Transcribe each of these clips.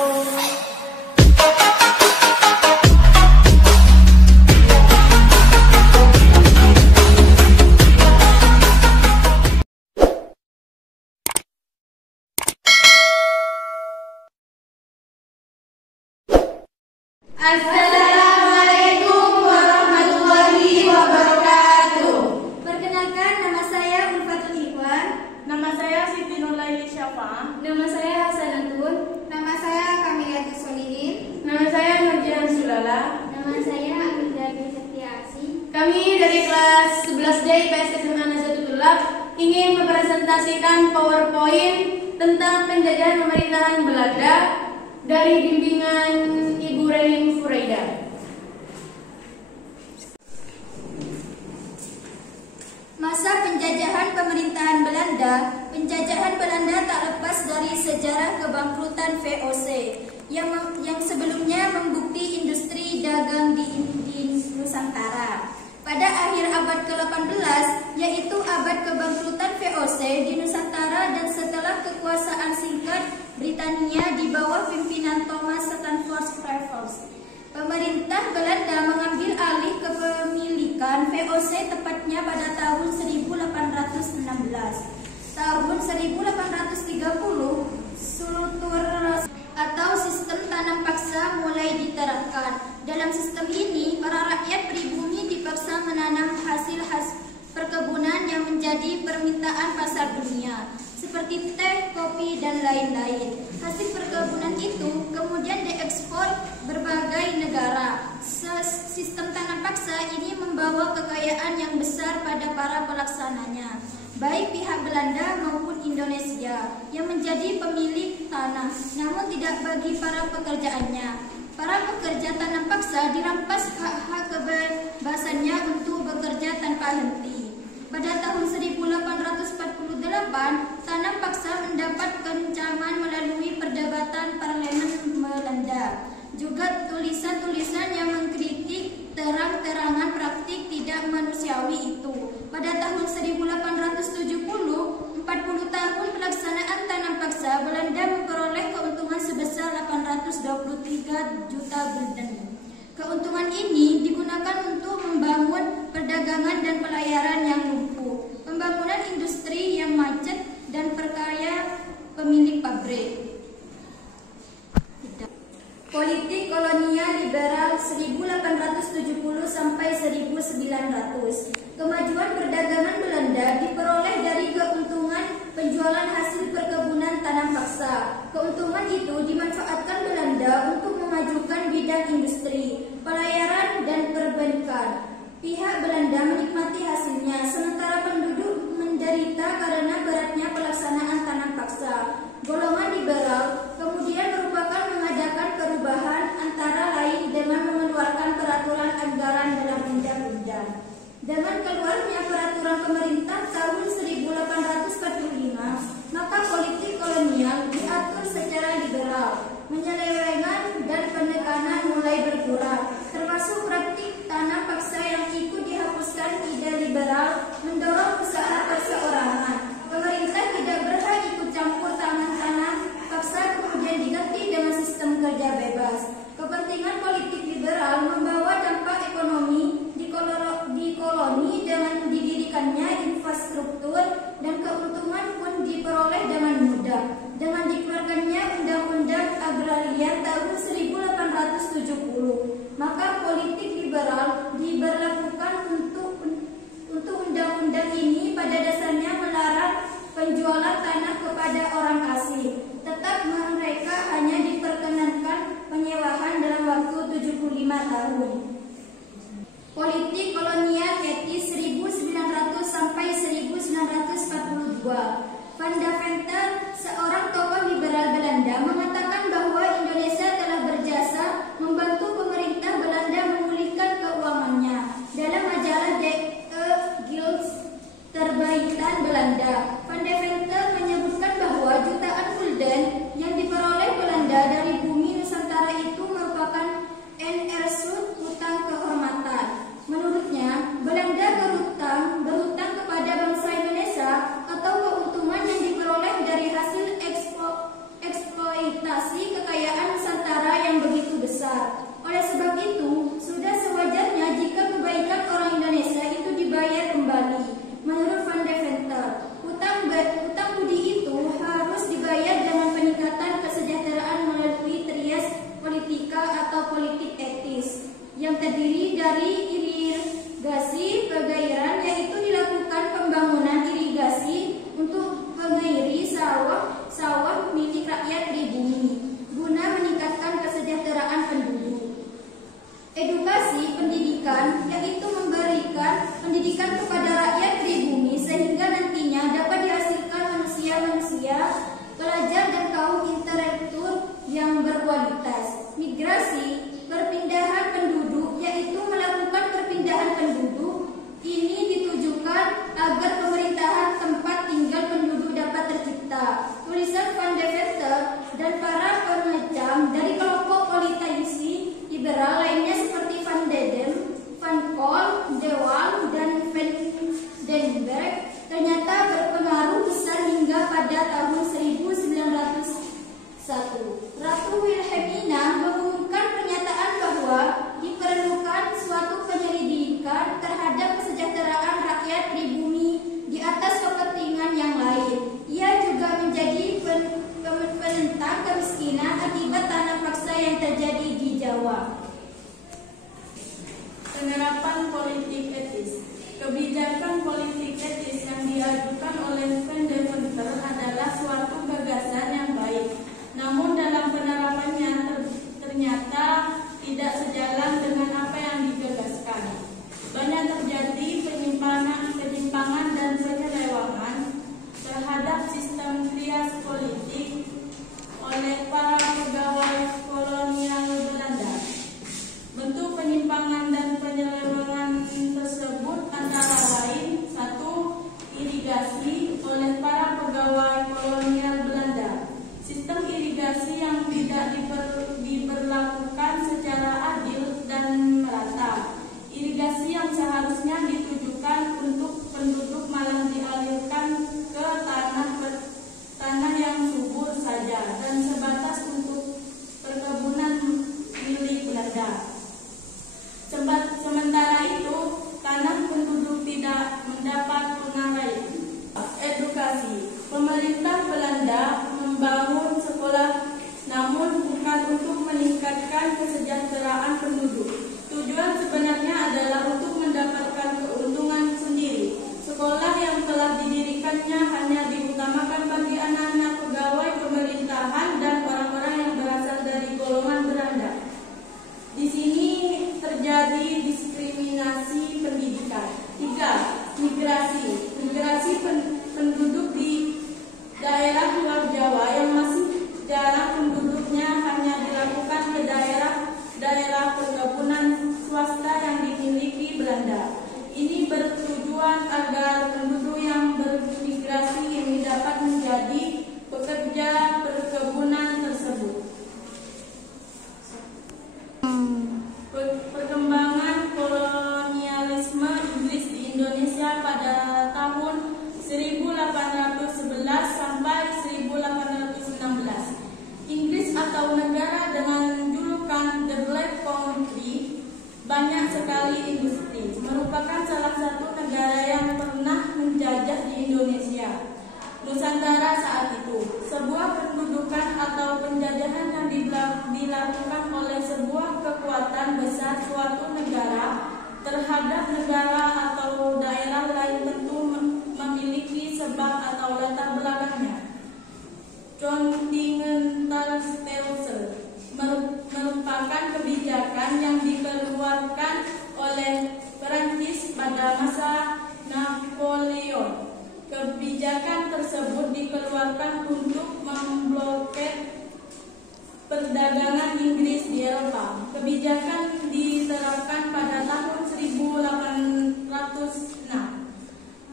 Assalamualaikum warahmatullahi wabarakatuh. Perkenalkan, nama saya Ulfatul Ikhwan. Nama saya Siti Nurlaili Syafa. Nama saya Hasan Antun. Nama saya Kamiliatus Solihin. Nama saya Nurjihan Sulala. Nama saya Aminda Setiasi. Kami dari kelas 11D IPS SMA Nazatul ingin mempresentasikan PowerPoint tentang penjajahan pemerintahan Belanda dari bimbingan Ibu Relin Furaida. Masa penjajahan pemerintahan Belanda. Penjajahan Belanda tak lepas dari sejarah kebangkrutan VOC yang sebelumnya membukti industri dagang di Nusantara. Pada akhir abad ke-18, yaitu abad kebangkrutan VOC di Nusantara dan setelah kekuasaan singkat Britania di bawah pimpinan Thomas Stanislaus Raffles, pemerintah Belanda mengambil alih kepemilikan VOC tepatnya pada tahun 1816. Tahun 1830, sultur atau sistem tanam paksa mulai diterapkan. Dalam sistem ini, para rakyat pribumi dipaksa menanam hasil perkebunan yang menjadi permintaan pasar dunia, seperti teh, kopi, dan lain-lain. Hasil perkebunan itu kemudian diekspor berbagai negara. Sistem tanam paksa ini membawa kekayaan yang besar pada para pelaksananya, baik pihak Belanda maupun Indonesia yang menjadi pemilik tanah, namun tidak bagi para pekerjaannya. Para pekerja tanam paksa dirampas hak-hak kebebasannya untuk bekerja tanpa henti. Pada tahun 1848, tanam paksa mendapat kencaman melalui perdebatan parlemen Belanda. Juga tulisan-tulisan yang mengkritik terang-terangan praktik tidak manusiawi itu. Pada tahun 1870, 40 tahun pelaksanaan tanam paksa, Belanda memperoleh keuntungan sebesar 823 juta gulden. Keuntungan ini digunakan untuk membangun perdagangan dan pelayaran yang lumpuh, pembangunan industri yang macet, dan perkaya pemilik pabrik. Politik kolonial liberal 1870 sampai 1900. Kemajuan perdagangan Belanda diperoleh dari keuntungan penjualan hasil perkebunan tanam paksa. Keuntungan itu dimanfaatkan Belanda untuk memajukan bidang industri, pelayaran, dan perbankan. Pihak Belanda menikmati hasilnya, sementara penduduk menderita karena beratnya pelaksanaan tanam paksa. Golongan liberal kemudian merupakan mengadakan perubahan antara lain dengan mengeluarkan peraturan anggaran dalam undang-undang. Dengan keluarnya peraturan pemerintah tahun 1845, maka politik kolonial diatur secara liberal, penyelewengan dan penekanan mulai berkurang, termasuk praktik tanam paksa yang ikut dihapuskan. Ide liberal mendorong usaha perseorangan. Pemerintah tidak berhak ikut campur tanam paksa, kemudian diganti dengan sistem kerja bebas. Kepentingan politik liberal membawa dampak ekonomi di koloni dengan didirikannya infrastruktur, dan keuntungan pun diperoleh dengan mudah. Dengan dikeluarkannya Undang-Undang Agraria tahun 1870, maka politik liberal diberlakukan untuk undang-undang ini pada dasarnya melarang penjualan tanah kepada orang asing. Tetap mereka hanya diperkenankan penyewaan dalam waktu 75 tahun. Politik kolonial etis 1900 sampai 1942. Van de Venter, seorang tokoh liberal Belanda, mengatakan bahwa Indonesia telah berjasa membantu pemerintah Belanda memulihkan keuangannya. Dalam majalah De Guild Terbaikan Belanda, Van de Venter menyebut berkualitas. Migrasi, perpindahan penduduk, yaitu melakukan perpindahan penduduk. Ini ditujukan agar pemerintahan tempat tinggal penduduk dapat tercipta. Tulisan Van de Venter dan para pengecam dari kelompok politisasi liberal lainnya seperti Van Dedem, Van Kool, De Waal, dan Van den Berg ternyata berpengaruh besar hingga pada tahun 1901. Ratu Wilhelmina mengumumkan pernyataan bahwa diperlukan suatu penyelidikan terhadap kesejahteraan rakyat pribumi di atas kepentingan yang lain. Ia juga menjadi penentang kemiskinan akibat tanah paksa yang terjadi di Jawa. Penerapan politik etis. Kebijakan politik etis yang diajukan oleh Van de Venter adalah suatu gagasan yang baik. Namun dalam penerapannya ternyata tidak sejalan dengan apa yang digagaskan. Banyak terjadi penyimpangan dan penyelewengan terhadap sistem trias politik oleh para pegawai kolonial Belanda. Bentuk penyimpangan dan penyelewengan tersebut antara lain: 1. Irigasi oleh para pegawai kolonial Belanda. Sistem irigasi yang tidak diberlakukan secara adil dan merata. Irigasi yang seharusnya ditujukan untuk penduduk malah dialirkan ke tanah yang subur saja dan sebatas untuk perkebunan milik Belanda. Sementara itu, tanah penduduk tidak mendapat pengarahan. Edukasi. Pemerintah Belanda membangun sekolah, namun bukan untuk meningkatkan kesejahteraan penduduk. Tujuan sebenarnya adalah untuk mendapatkan keuntungan sendiri. Sekolah yang telah didirikannya hanya diutamakan bagi anak-anak pegawai pemerintahan dan orang-orang yang berasal dari golongan beranda. Di sini terjadi diskriminasi pendidikan. 3. Migrasi. Migrasi penduduk di daerah luar Jawa yang masih jarang penduduknya hanya dilakukan ke daerah perkebunan swasta yang dimiliki Belanda. Ini bertujuan agar penduduk yang bermigrasi ini dapat menjadi pekerja perkebunan tersebut. Perkembangan kolonialisme Inggris di Indonesia pada tahun 1811 sampai 1816. Inggris atau negara dengan julukan The Black Country banyak sekali industri, merupakan salah satu negara yang pernah menjajah di Indonesia, Nusantara saat itu. Sebuah pendudukan atau penjajahan yang dilakukan oleh sebuah kekuatan besar suatu negara terhadap negara atau daerah lain tentu memiliki sebab atau latar belakangnya. Continentalstelsel merupakan kebijakan yang dikeluarkan oleh Perancis pada masa Napoleon. Kebijakan tersebut dikeluarkan untuk memblokir perdagangan Inggris di Eropa. Kebijakan diterapkan pada tahun 1806.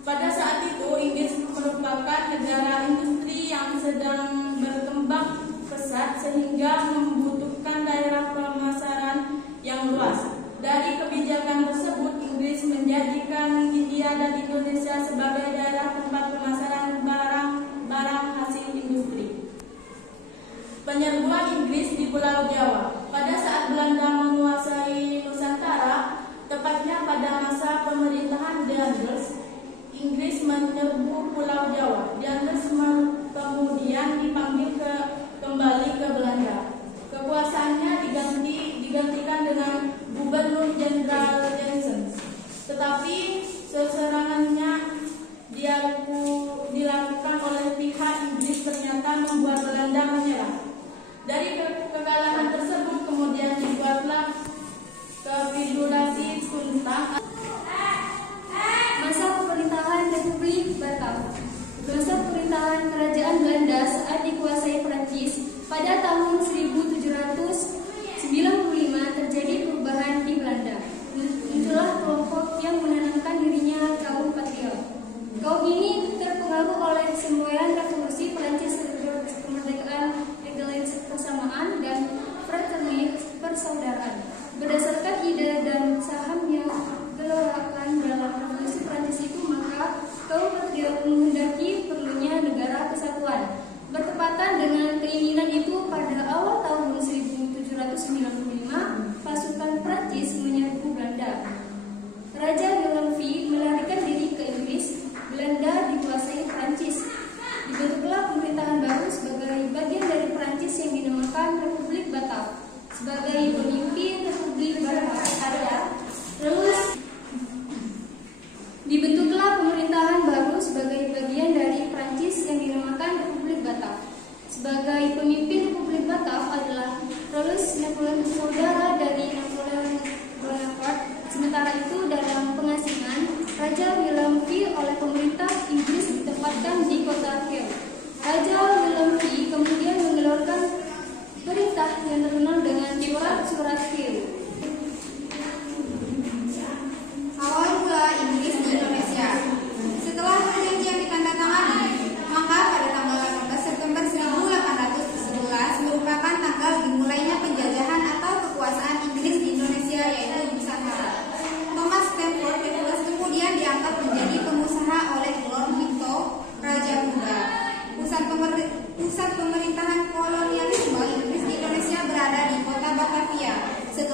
Pada saat itu, Inggris merupakan negara industri yang sedang berkembang pesat sehingga membutuhkan daerah pemasaran yang luas. Dari kebijakan tersebut, Inggris menjadikan India dan Indonesia sebagai daerah tempat pemasaran barang-barang hasil industri. Penyerbuan Inggris di Pulau Jawa. Pada saat Belanda menguasai Nusantara, tepatnya pada masa pemerintahan Daendels, Inggris menyerbu Pulau Jawa. Daendels kemudian dipanggil kembali ke Belanda.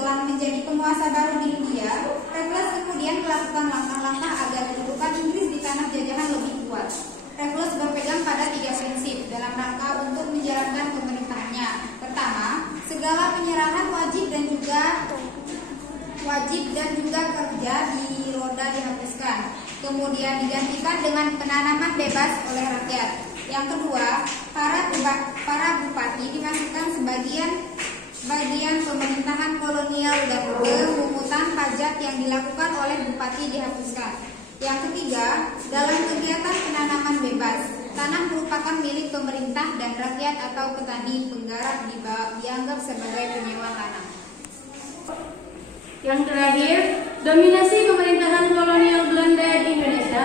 setelah menjadi penguasa baru di India, Raffles kemudian melakukan langkah-langkah agar kedudukan Inggris di tanah jajahan lebih kuat. Raffles berpegang pada 3 prinsip dalam rangka untuk menjalankan pemerintahannya. Pertama, segala penyerahan wajib dan juga kerja di roda dihapuskan, kemudian digantikan dengan penanaman bebas oleh rakyat. Yang kedua, para bupati dimasukkan bagian pemerintahan kolonial dan pemungutan pajak yang dilakukan oleh bupati dihapuskan. Yang ketiga, dalam kegiatan penanaman bebas, tanah merupakan milik pemerintah dan rakyat atau petani penggarap dianggap sebagai penyewa tanah. Yang terakhir, dominasi pemerintahan kolonial Belanda di Indonesia